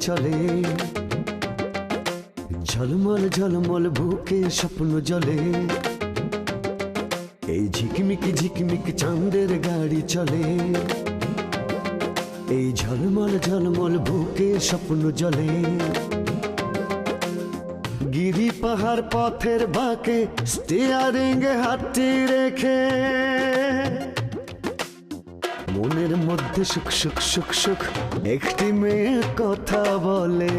চলে। ঝলমল ঝলমল বুকে স্বপ্ন জলে এই ঝিকমিক ঝিকমিক চাঁদের গাড়ি চলে। এই ঝলমল ঝলমল বুকে স্বপ্ন জলে গিরি পাহাড় পথের বাঁকে স্টিয়ারিং হাতটি রেখে। মনের মধ্যে সুখ সুখ সুখ সুখ একটি মেয়ে কথা বলে।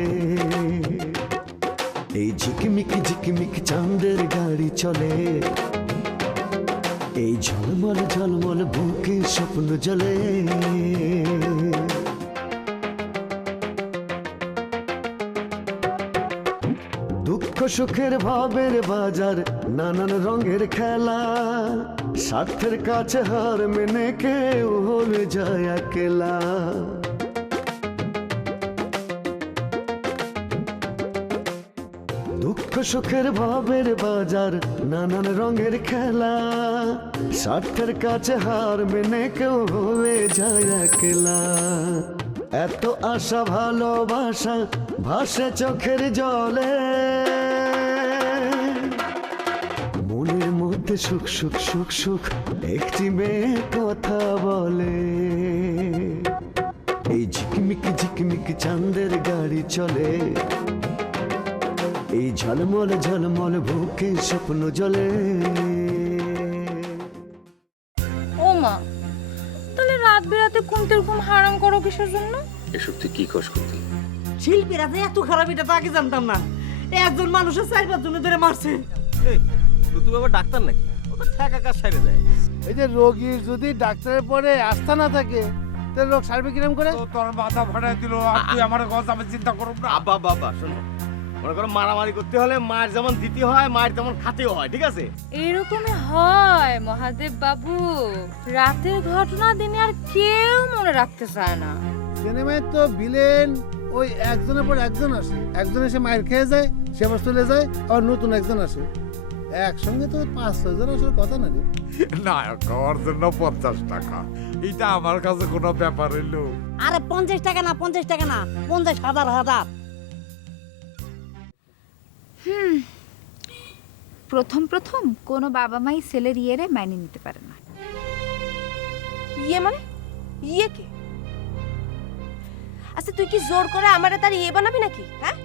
এই ঝিকমিক ঝিকমিক চাঁদের গাড়ি চলে। এই ঝলমল ঝলমল বুকে স্বপ্ন জলে দুঃখ সুখের ভাবের বাজার, নানান রঙের খেলা। স্বার্থের কাছে হার মেনে কেউ হলে যায় একলা। দুঃখ সুখের ভাবের বাজার, নানান রঙের খেলা। স্বার্থের কাছে হার মেনে কেউ হয়ে যায় একলা। এত আশা, ভালোবাসা ভাসে চোখের জলে। মধ্যে সুখ সুখ সুখ সুখ একটি মেয়ে কথা বলে। এই ঝিকমিক ঝিকমিক চাঁদের গাড়ি চলে। এই ঝলমল ঝলমল বুকে স্বপ্ন জলে ও মা তাহলে রাত বেরাতে ঘুমতে ঘুম হারাম করো কিসের জন্য? এসব তুই কি কস করতি শিল্পীরা যে এত খারাপ এটা তো আগে জানতাম না। একজন মানুষের চার পাঁচ ধরে মারছে। তুমি আবার ডাক্তার নাকি? ও তো ঠেকা কাজ সাইডে দেয়। এই যে রোগীর যদি ডাক্তারের পরে আস্থা না থাকে তাহলে রোগ সারবে কিরম করে? তো তোর মাথা ফাটাই দিল আর তুই আমার কথা আমি চিন্তা করব না। আব্বা বাবা শোনো। মনে করো মারামারি করতে হলে মার যেমন দিতে হয় মায়ের তেমন খাতেও হয় ঠিক আছে? এরকমই হয় মহাদেব বাবু। রাতের ঘটনা দিনে আর কেউ মনে রাখতে চায় না। সিনেমায় তো ভিলেন ওই একজনের পর একজন আসে। একজন এসে মায়ের খেয়ে যায় সে আবার চলে যায় আবার নতুন একজন আসে। একসঙ্গে তো পাঁচ আসার কথা না রে। নায়ক হওয়ার জন্য পঞ্চাশ টাকা। এটা আমার কাছে কোনো ব্যাপার হইল আরে পঞ্চাশ টাকা না পঞ্চাশ টাকা না পঞ্চাশ হাজার হাজার। প্রথম প্রথম কোনো বাবা মাই ছেলের ইয়েরে মাইনে নিতে পারে না। ইয়ে মানে? ইয়ে কে? আচ্ছা তুই কি জোর করে আমারে তার ইয়ে বানাবি নাকি হ্যাঁ?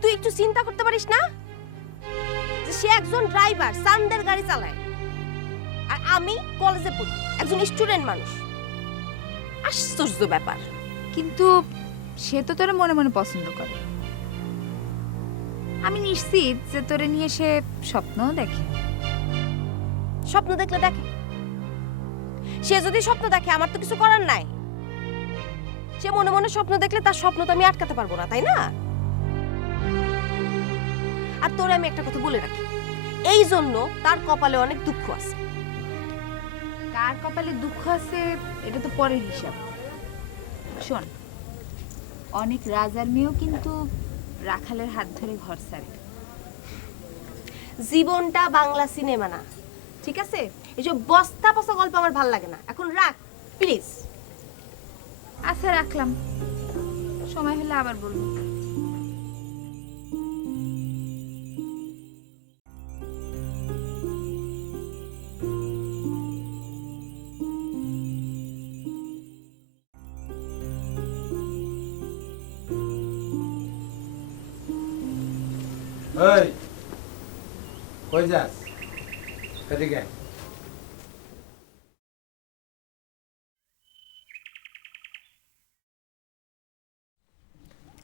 তুই একটু চিন্তা করতে পারিস না? সে একজন ড্রাইভার সানদের গাড়ি চালায়। আর আমি কলেজে পড়ি একজন স্টুডেন্ট মানুষ। আশ্চর্য ব্যাপার। কিন্তু সে তো তোরে মনে মনে পছন্দ করে। আমি নিশ্চিত যে তোরে নিয়ে সে স্বপ্নও দেখে। স্বপ্ন দেখলে দেখে। সে যদি স্বপ্ন দেখে আমার তো কিছু করার নাই। সে মনে মনে স্বপ্ন দেখলে তার স্বপ্ন তো আমি আটকাতে পারব না তাই না? আর তোরে আমি একটা কথা বলে রাখি। এই জন্য তার কপালে অনেক দুঃখ আছে। কার কপালে দুঃখ আছে এটা তো পরের হিসাব। শোন অনেক রাজার মেয়েও কিন্তু রাখালের হাত ধরে ঘর ছাড়ে। জীবনটা বাংলা সিনেমা না ঠিক আছে? এইসব বস্তা পচা গল্প আমার ভালো লাগে না। এখন রাখ প্লিজ। আচ্ছা রাখলাম। সময় হলে আবার বলব।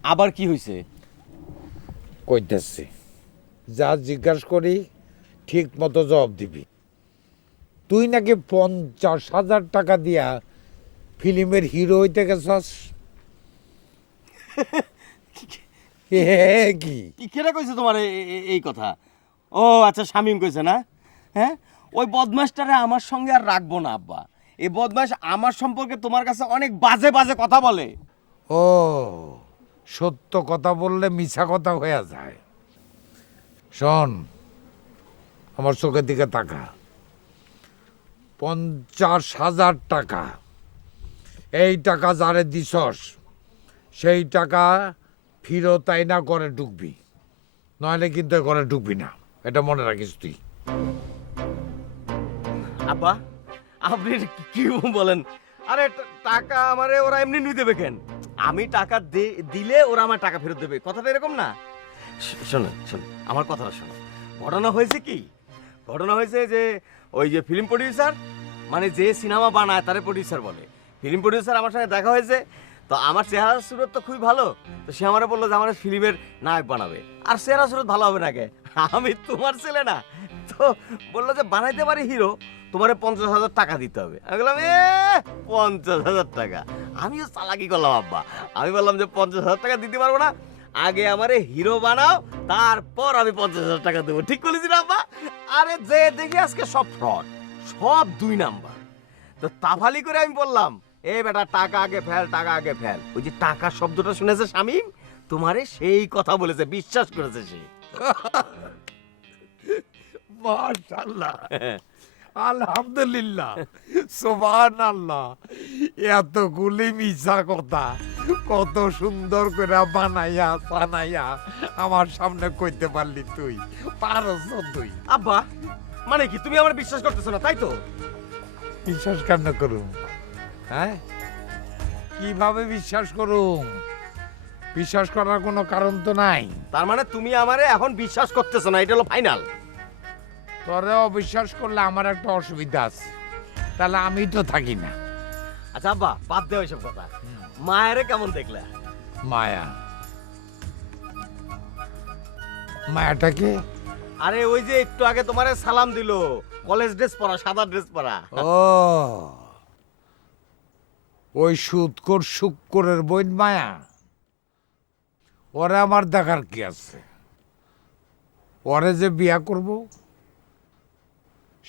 আবার কি হয়েছে কইতেছি যা জিজ্ঞাসা করি ঠিক মতো জবাব দিবি। তুই নাকি পঞ্চাশ হাজার টাকা দিয়া ফিল্মের হিরো হইতে গেছস? কি কেটে কইছে তোমার এই কথা? ও আচ্ছা শামিম কইছে না? হ্যাঁ? ওই বদমাসটারে আমার সঙ্গে আর রাখব না আব্বা। এই বদমাস আমার সম্পর্কে তোমার কাছে অনেক বাজে বাজে কথা বলে। ও সত্য কথা বললে মিছা কথা হয়ে যায়। শোন, আমার চোখের দিকে তাকা। পঞ্চাশ হাজার টাকা। এই টাকা যারে দিছস, সেই টাকা ফিরত না করে ঢুকবি। নইলে কিন্তু ঘরে ঢুকবি না। এটা মনে রাখিস তুই। আব্বা আপনি কি- বলেন? আরে টাকা আমারে ওরা এমনি নিয়ে দেবে কেন? আমি টাকা দিলে ওরা আমার টাকা ফেরত দেবে। কথাটা এরকম না? শোনো শোনো, আমার কথাটা শোনো। ঘটনা হয়েছে কি? ঘটনা হয়েছে যে, ওই যে ফিল্ম প্রডিউসার মানে যে সিনেমা বানায়, তারে প্রডিউসার বলে। ফিল্ম প্রডিউসার আমার সঙ্গে দেখা হয়েছে, তো আমার চেহারা সুরত তো খুবই ভালো। তো সে আমারে বলল যে, আমার ফিল্মের নায়ক বানাবে। আর চেহারা সুরত ভালো হবে না কে? আমি তোমার ছেলে না। তো বলল যে, বানাইতে পারি হিরো তোমারে পঞ্চাশ হাজার টাকা দিতে হবে। আমি বললাম এ পঞ্চাশ হাজার টাকা। আমিও চালাকি করলাম আব্বা। আমি বললাম যে পঞ্চাশ হাজার টাকা দিতে পারব না। আগে আমারে হিরো বানাও তারপর আমি পঞ্চাশ হাজার টাকা দেবো। ঠিক করেছি না আব্বা? আরে যে দেখি আজকে সব ফ্রড সব দুই নাম্বার। তো তাফালি করে আমি বললাম এ বেটা টাকা আগে ফেল টাকা আগে ফেল। ওই যে টাকা শব্দটা শুনেছে শামিম? তোমারে সেই কথা বলেছে বিশ্বাস করেছে সে। মাশাল্লাহ আলহামদুলিল্লাহ। সোবান আল্লাহ এতগুলি মিশা কথা। কত সুন্দর করে বানাইয়া বানাইয়া আমার সামনে কইতে পারলি তুই। পারস তুই। আব্বা মানে কি তুমি আমার বিশ্বাস করতেছো না তাই তো? বিশ্বাস কেন করুম? হ্যাঁ? কীভাবে বিশ্বাস করুম? বিশ্বাস করার কোনো কারণ তো নাই। তার মানে তুমি আমারে এখন বিশ্বাস করতেছো না এটা হলো ফাইনাল তোরে অবিশ্বাস করলে আমার একটা অসুবিধা আছে। তাহলে আমি তো থাকি না। আচ্ছা আব্বা বাদ দেওয়া এসব কথা। মায়েরে কেমন দেখলে? মায়া। মায়াটাকে আরে ওই যে একটু আগে তোমারে সালাম দিল কলেজ ড্রেস পরা সাদা ড্রেস পরা। ও। ওই সুৎকর শুক্করের বইন মায়া। ওরে আমার দেখার কি আছে? ওরে যে বিয়া করব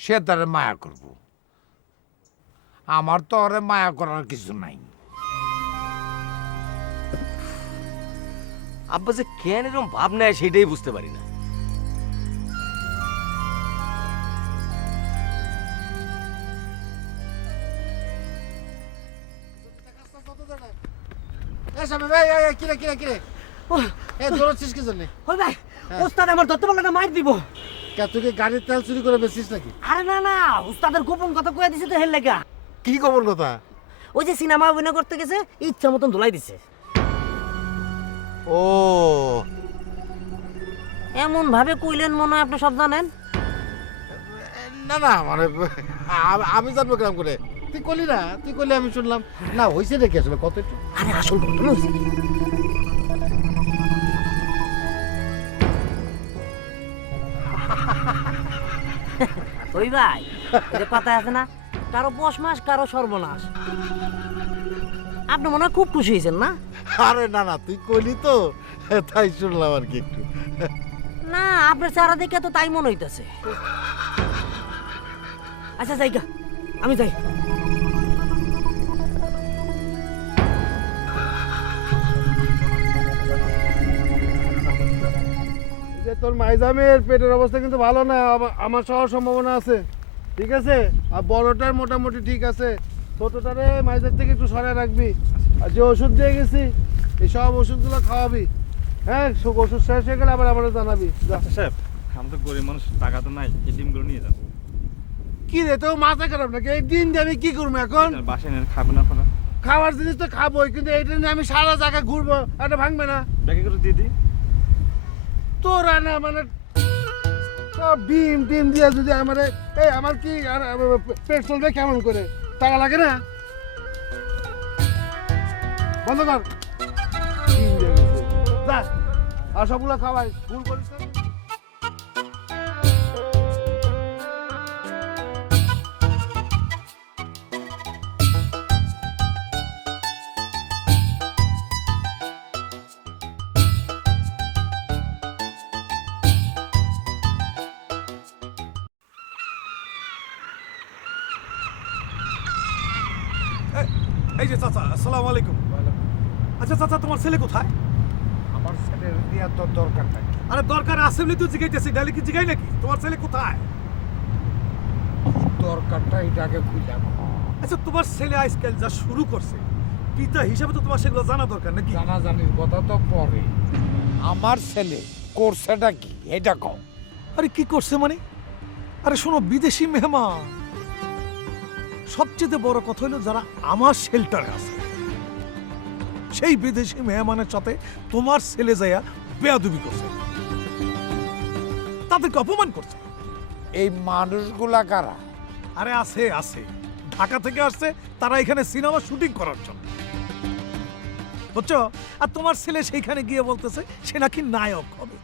সে তারে মায়া করব। আমার তো ওরে মায়া করার কিছু নাই। আব্বা যে কেন এরকম ভাব নেয় সেটাই বুঝতে পারি না। কিরে কিরে কিরে? এ দৌড়াচ্ছিস কি জন্য? ওই ভাই ওস্তাদ আমার পারলে না মার দিব। কে তুই কি গাড়ির তেল চুরি করে বেচিস নাকি? আরে না না উস্তাদের গোপন কথা কয়ে দিছে তো হেল লেগা। কি খবর কথা? ওই যে সিনেমা অভিনয় করতে গেছে ইচ্ছা মতন ধুলাই দিছে। ও। এমন ভাবে কইলেন মনে হয় আপনি সব জানেন? না না মানে আ- আমি জানব কেমন করে। তুই করলি না তুই করলি আমি শুনলাম। না হয়েছে নাকি আসলে কত একটু? আরে আসল ঘটনা হইছে। ওই ভাই এটা কথা আছে না কারও পশ মাস কারও সর্বনাশ। আপনি মনে হয় খুব খুশি হয়েছেন না? আরে না না তুই কইলি তো তাই শুনলাম আর কি একটু। না আপনার চেহারা দেখে তো তাই মনে হইতেছে। আচ্ছা যাই আমি যাই। যে তোর মাইজামের পেটের অবস্থা কিন্তু ভালো না আমার সহ সম্ভাবনা আছে ঠিক আছে? আর বড়টার মোটামুটি ঠিক আছে। ছোটটারে মাইজার থেকে একটু সরাই রাখবি। আর যে ওষুধ দিয়ে গেছি এই সব ওষুধগুলো খাওয়াবি। হ্যাঁ ওষুধ শেষ হয়ে গেলে আবার আবার জানাবি। যা। সাহেব আমি তো গরিব মানুষ টাকা তো নাই এই ডিমগুলো নিয়ে যান কি রে তো মাথা খারাপ নাকি? এই দিন দিয়ে আমি কি করব এখন? বাসায় নিয়ে খাবেন আপনারা খাওয়ার জিনিস তো খাবোই কিন্তু এইটা নিয়ে আমি সারা জায়গায় ঘুরবো এটা ভাঙবে না। ব্যাগে করে দিয়ে তোরা না মানে সব ডিম ডিম দিয়ে যদি আমার এই আমার কি আর পেট চলবে কেমন করে? টাকা লাগে না? বন্ধ কর। আর সবগুলো খাওয়াই। ভুল করিস না। এই যে চাচা আসসালামু আলাইকুম। আচ্ছা চাচা তোমার ছেলে কোথায়? আমার ছেলের দিয়া তোর দরকার নাই। আরে দরকার আছে বলে তো জিগাইতেছি ডালি কি জিগাই নাকি? তোমার ছেলে কোথায়? দরকারটা এটাকে খুঁজে আচ্ছা তোমার ছেলে আজকাল যা শুরু করছে পিতা হিসাবে তো তোমার সেগুলো জানা দরকার নাকি? জানাজানির কথা তো পরে। আমার ছেলে করছেটা কি? এটা কম আরে কি করছে মানে? আরে শোনো বিদেশি মেহমান। সবচেয়ে বড় কথা হলো যারা আমার শেল্টার আছে। সেই বিদেশি মেহমানের সাথে তোমার ছেলে যাইয়া বেয়াদুবি করছে। তাদেরকে অপমান করছে। এই মানুষগুলা কারা? আরে আছে আছে। ঢাকা থেকে আসছে তারা এখানে সিনেমা শুটিং করার জন্য। বুঝছ? আর তোমার ছেলে সেইখানে গিয়ে বলতেছে সে নাকি নায়ক হবে।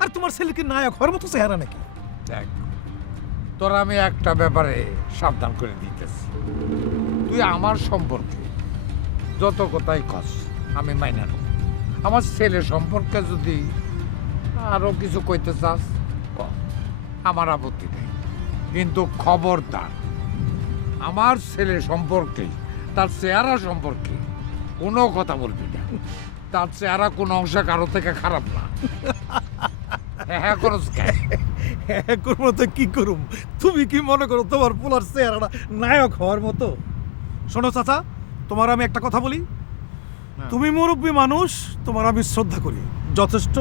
আর তোমার ছেলে কি নায়ক হওয়ার মতো চেহারা নাকি? দেখ তোর আমি একটা ব্যাপারে সাবধান করে দিতেছি। তুই আমার সম্পর্কে যত কথাই কস, আমি মাইনা নেব। আমার ছেলে সম্পর্কে যদি আরও কিছু কইতে চাস আমার আপত্তি নেই। কিন্তু খবরদার, আমার ছেলে সম্পর্কে, তার চেহারা সম্পর্কে কোনো কথা বলবি না। তার চেহারা কোনো অংশে কারও থেকে খারাপ না। হ্যাঁ হ্যাঁ কেন? হ্যাঁ করব তো কি করুম? তুমি কি মনে করো তোমার পোলার চেহারাটা নায়ক হওয়ার মতো? শোনো চাচা তোমার আমি একটা কথা বলি। তুমি মুরব্বী মানুষ তোমার আমি শ্রদ্ধা করি। যথেষ্ট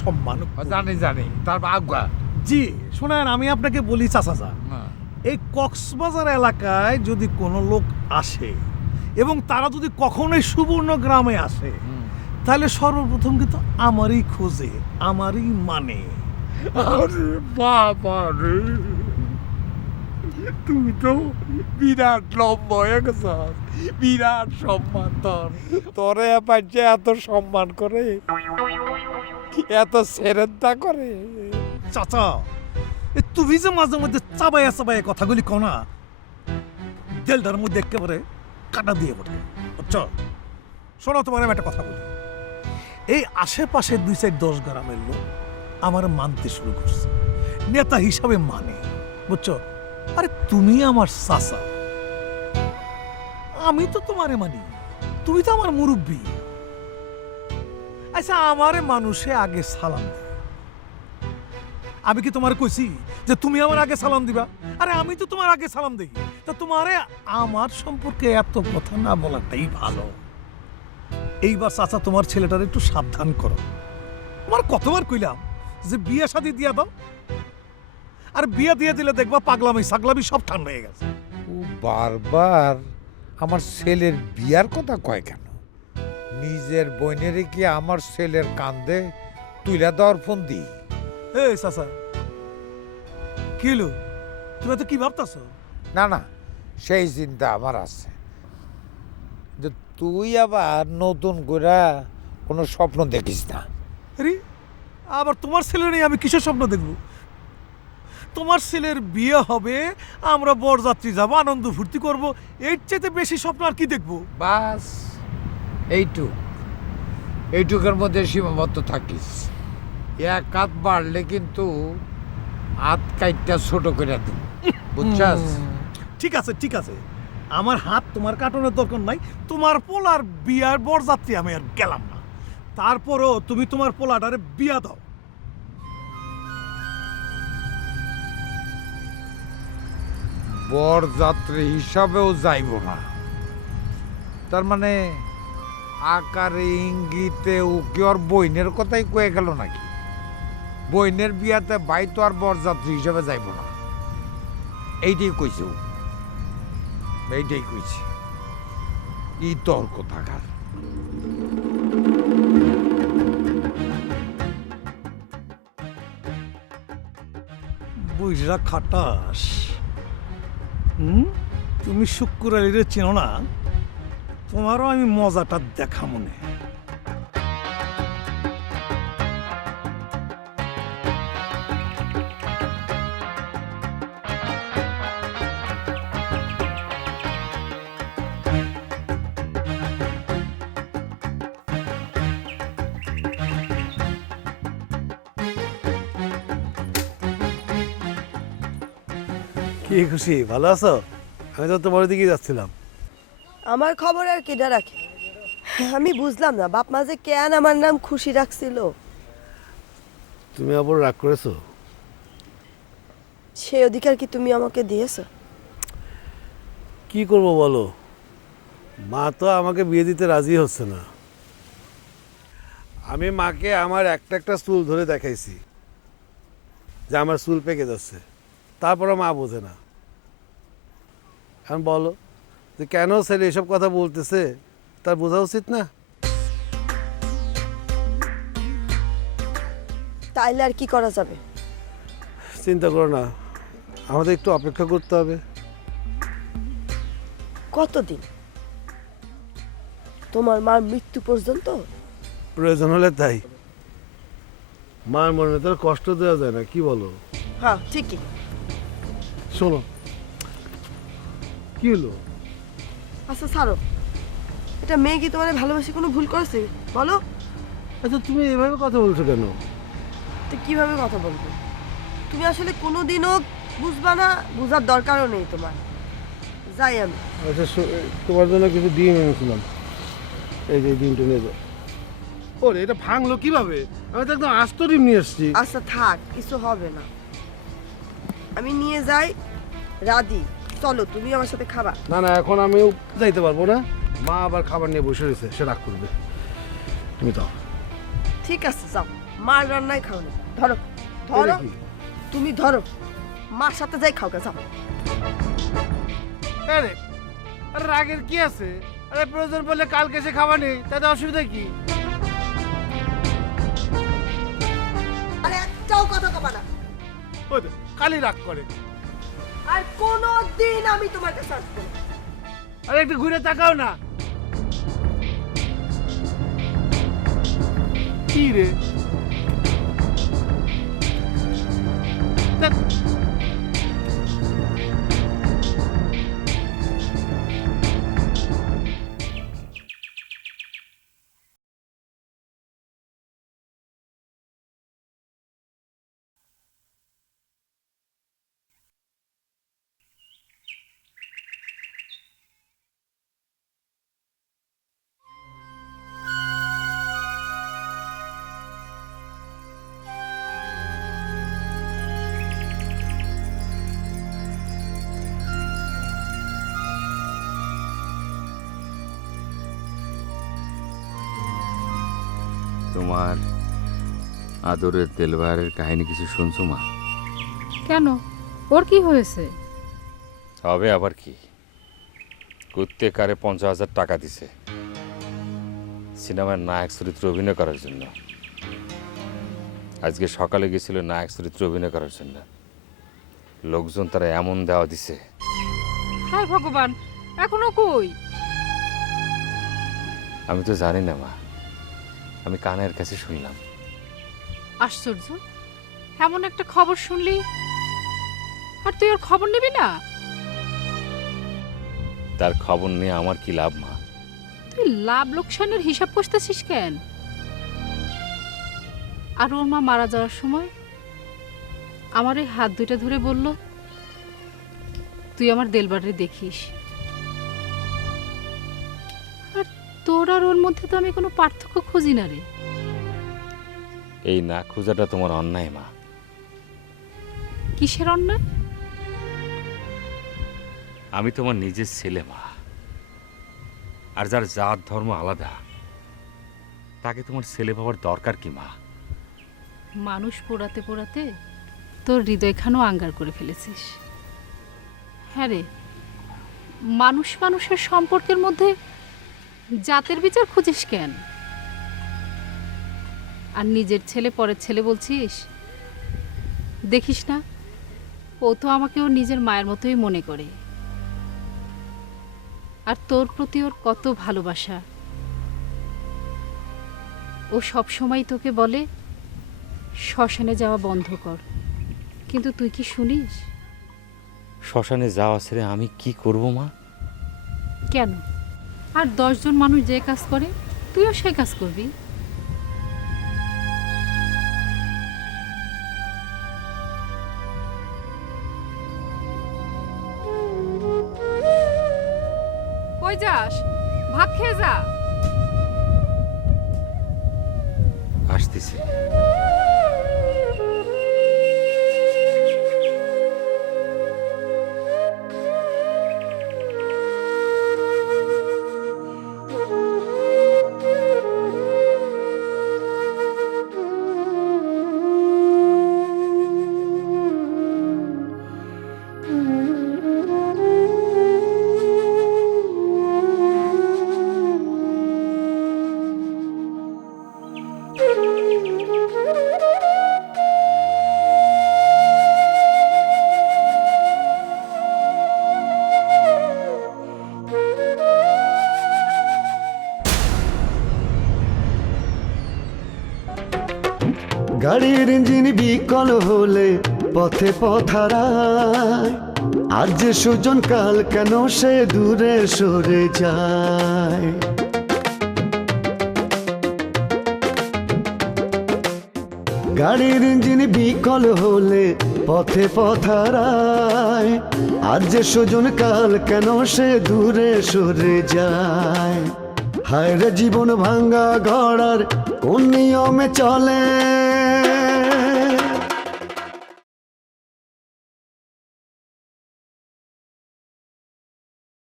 সম্মান করি। জানি জানি। তার আগুয়া জি শোনেন আমি আপনাকে বলি চাচা যা। এই কক্সবাজার এলাকায় যদি কোনো লোক আসে এবং তারা যদি কখনোই সুবর্ণ গ্রামে আসে তাহলে সর্বপ্রথম কিন্তু আমারই খোঁজে আমারই মানে। আরে বাবা রে। তুই তো বিরাট লম্বা হয়ে গেছিস বিরাট সম্মান তোর। তোরে পাচ্ছে এত সম্মান করে, এত সেরেন্দা করে। চাচা, এ তুমি যে মাঝে মধ্যে চাবাইয়া চাবাইয়া কথাগুলি কও না দেলটার মধ্যে একেবারে কাটা দিয়ে পড়ে বুঝছ? শোনো তোমার আমি একটা কথা বলি। এই আশেপাশে দুই চার দশ গ্রামের লোক আমার মানতে শুরু করছে। নেতা হিসাবে মানে বুঝছ? আরে তুমি আমার চাচা। আমি তো তোমারে মানি, তুমি তো আমার মুরব্বী। আচ্ছা আমারে মানুষে আগে সালাম আমি কি তোমার কইছি যে তুমি আমার আগে সালাম দিবা? আরে আমি তো তোমার আগে সালাম দিই। তা তোমারে আমার সম্পর্কে এত কথা না বলাটাই ভালো। এইবার চাচা, তোমার ছেলেটার একটু সাবধান করো। তোমার কতবার কইলাম যে বিয়ে শাদি দিয়া দাও। আর বিয়ে দিয়ে দিলে দেখবা পাগলামি সাগলামি সব ঠান্ডা হয়ে গেছে। ও বারবার আমার ছেলের বিয়ার কথা কয় কেন? নিজের বোনেরে কি আমার ছেলের কান্দে তুইলা দেওয়ার ফোন দিই? এই চাচা কি হলো? তুমি তো কি ভাবতাছো? না না সেই চিন্তা আমার আছে। যে তুই আবার নতুন করে কোনো স্বপ্ন দেখিস না। আরে আবার তোমার ছেলে নেই আমি কিসের স্বপ্ন দেখব? তোমার ছেলের বিয়ে হবে আমরা বরযাত্রী যাব আনন্দ ফুর্তি করব এর চেয়ে বেশি স্বপ্ন আর কি দেখব? বাস এইটুক। এইটুকের মধ্যে সীমাবদ্ধ থাকিস। এক হাত বাড়লে কিন্তু হাত কাইটটা ছোট করে দেব। বুঝছাস? ঠিক আছে ঠিক আছে। আমার হাত তোমার কাটনের দরকার নাই। তোমার পোলার বিয়ার বরযাত্রী আমি আর গেলাম। তারপরও তুমি তোমার পোলাটারে বিয়া দাও। বরযাত্রী হিসাবেও যাইব না। তার মানে আকারে ইঙ্গিতে ও কি ওর বইনের কথাই কয়ে গেল নাকি? বইনের বিয়াতে ভাই তো আর বরযাত্রী হিসাবে যাইব না। এইটাই কইছে এইটাই কইছে। ই তর্ক থাকার। বইরা খাটাস। হুম? তুমি শুক্র আলীরে চেনো না? তোমারও আমি মজাটা দেখা মনে কি খুশি? ভালো আছো? আমি তো তোমার দিকে যাচ্ছিলাম। আমার খবর আর কেডা রাখে? আমি বুঝলাম না বাপ মা যে কেন আমার নাম খুশি রাখছিল? তুমি আবার রাগ করেছ? সে অধিকার কি তুমি আমাকে দিয়েছ? কি করব বলো? মা তো আমাকে বিয়ে দিতে রাজি হচ্ছে না। আমি মাকে আমার একটা একটা চুল ধরে দেখাইছি যে আমার চুল পেকে যাচ্ছে। তারপরে মা বোঝে না। এখন বলো যে কেন ছেলে এসব কথা বলতেছে? তার বোঝা উচিত না? তাইলে আর কি করা যাবে? চিন্তা করো না। আমাদের একটু অপেক্ষা করতে হবে। কতদিন? তোমার মার মৃত্যু পর্যন্ত? প্রয়োজন হলে তাই। মার মনে তো কষ্ট দেওয়া যায় না কি বলো? হ্যাঁ ঠিকই। শোনো। কি হলো? আচ্ছা ছাড়ো। এটা মেয়ে কি তোমার ভালোবাসে কোনো ভুল করেছে? বলো। আচ্ছা তুমি এভাবে কথা বলছো কেন? তো কীভাবে কথা বলব? তুমি আসলে কোনোদিনও বুঝবা না বুঝার দরকারও নেই তোমার। যাই আমি। আচ্ছা তোমার জন্য কিছু ডিম এনেছিলাম। এই যে ডিমটা নিয়ে যাও। ওরে এটা ভাঙলো কীভাবে? আমি তো একদম আস্ত ডিম নিয়ে এসেছি। আচ্ছা থাক কিছু হবে না। আমি নিয়ে যাই। রাদি চলো তুমি আমার সাথে খাবা। না না এখন আমিও যাইতে পারব না। মা আবার খাবার নিয়ে বসে রয়েছে সে রাগ করবে। তুমি দাও ঠিক আছে যাও। মার রান্নাই খাও না। ধরো ধরো তুমি ধরো। মার সাথে যাই খাও গে যাও। আরে আরে রাগের কি আছে? আরে প্রয়োজন পড়লে কালকে সে খাবার নেই তাতে অসুবিধা কি? আরে একটাও কথা কবা না। ওই তো, কালই রাগ করে। আর কোনো দিন আমি তোমার কাছে আসব একটু ঘুরে তাকাও না। কি রে? তোমার আদরের তেলবাহারের কাহিনী কিছু শুনছো মা? কেন? ওর কি হয়েছে? হবে আবার কি? কুত্তে কারে পঞ্চাশ হাজার টাকা দিছে। সিনেমার নায়ক চরিত্রে অভিনয় করার জন্য। আজকে সকালে গেছিল নায়ক চরিত্রে অভিনয় করার জন্য। লোকজন তারা এমন দেওয়া দিছে। হায় ভগবান এখনও কই? আমি তো জানি না মা। আমি কানের কাছে শুনলাম। আশ্চর্য। এমন একটা খবর শুনলি? আর তুই ওর খবর নিবি না? তার খবর নিয়ে আমার কি লাভ মা? তুই লাভ লোকসানের হিসাব কষতেছিস কেন? আর ওর মা মারা যাওয়ার সময় আমার এই হাত দুইটা ধরে বলল তুই আমার দেলবাড়ি দেখিস। তোর আর ওর মধ্যে তো আমি কোনো পার্থক্য খুঁজি না রে। এই না খোঁজাটা তোমার অন্যায় মা। কিসের অন্যায়? আমি তোমার নিজের ছেলে মা। আর যার জাত ধর্ম আলাদা তাকে তোমার ছেলে বাবার দরকার কি মা? মানুষ পোড়াতে পোড়াতে তোর হৃদয়খানও আঙ্গার করে ফেলেছিস। হ্যাঁ রে মানুষ মানুষের সম্পর্কের মধ্যে জাতের বিচার খুঁজিস কেন? আর নিজের ছেলে পরের ছেলে বলছিস? দেখিস না ও তো আমাকে ওর নিজের মায়ের মতোই মনে করে। আর তোর প্রতি ওর কত ভালোবাসা। ও সব সময় তোকে বলে শ্মশানে যাওয়া বন্ধ কর। কিন্তু তুই কি শুনিস? শ্মশানে যাওয়া ছেড়ে আমি কি করব মা? কেন? আর দশজন মানুষ যে কাজ করে, তুইও সে কাজ করবি। কই যাস? ভাত খেয়ে যা। আসতেছি। গাড়ির ইঞ্জিন বিকল হলে পথে পথারায় আজ যে সুজন কাল কেন সে দূরে সরে যায়? গাড়ির ইঞ্জিন বিকল হলে পথে পথারায় আজ যে সুজন কাল কেন সে দূরে সরে যায়? হায় জীবন ভাঙ্গা ঘড়ার কোন নিয়মে চলে?